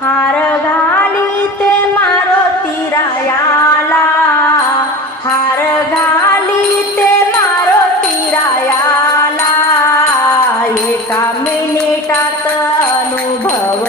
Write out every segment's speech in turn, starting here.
हार घाली ते मारुती रायाला हार घाली ते मारुती रायाला एका मिनिटात अनुभव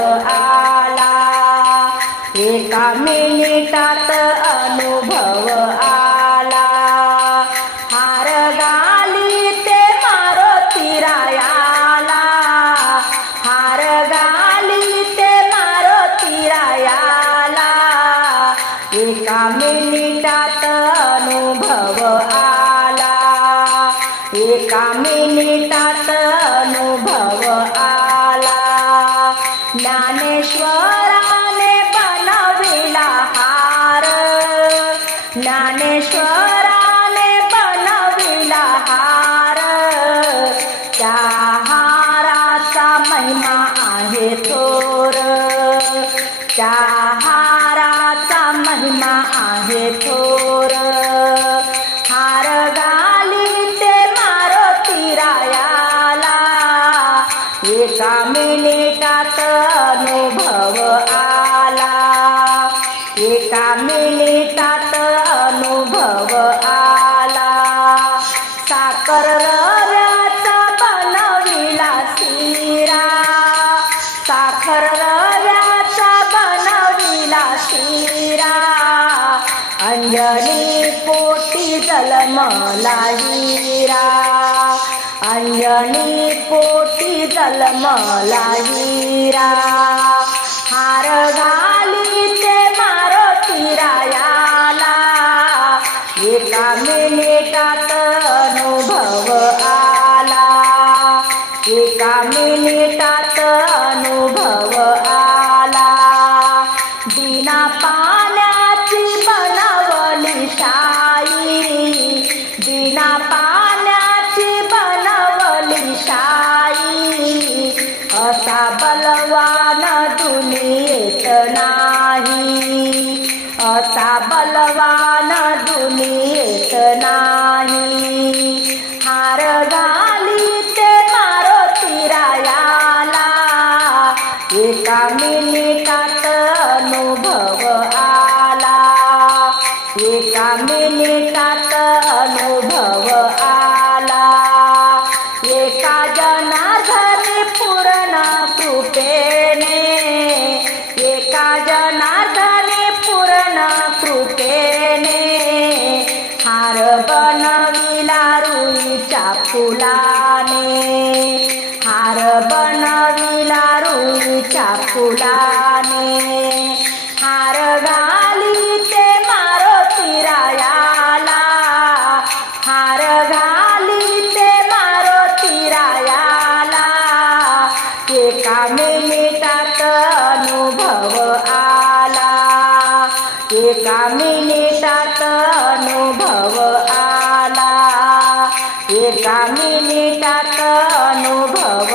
मिनिटात अनुभव आला. एका मिनिटात अनुभव आला. ज्ञानेश्वराने बनविला हार. ज्ञानेश्वराने बनविला हार. त्या हाराचा महिमा आहे थोर. त्या एका मिनिटात अनुभव आला. एका मिनिटात अनुभव आला. साखर रव्याचा बनविला शिरा. साखर रव्याचा बनविला शिरा. अंजनी पोटी जलमला हिरा. अंजनी पोटी जलमला हिरा हार घाली ते मारुती रायाला. एका मिनिटात अनुभव आला. एका मिनिटात असा बलवान दुनियेत नाही. हार घाली ते मारुती रायाला. एका मिनिटात अनुभव आला. एका मिनिटात अनुभव रुईच्या फुलाने हार बनविला रुईच्या फुलाने हार घाली ते मारुती रायाला. हार घाली ते मारुती रायाला. एका मिनिटात अनुभव आला. एका मिनिटात अनुभव એ કામિની અનુભવ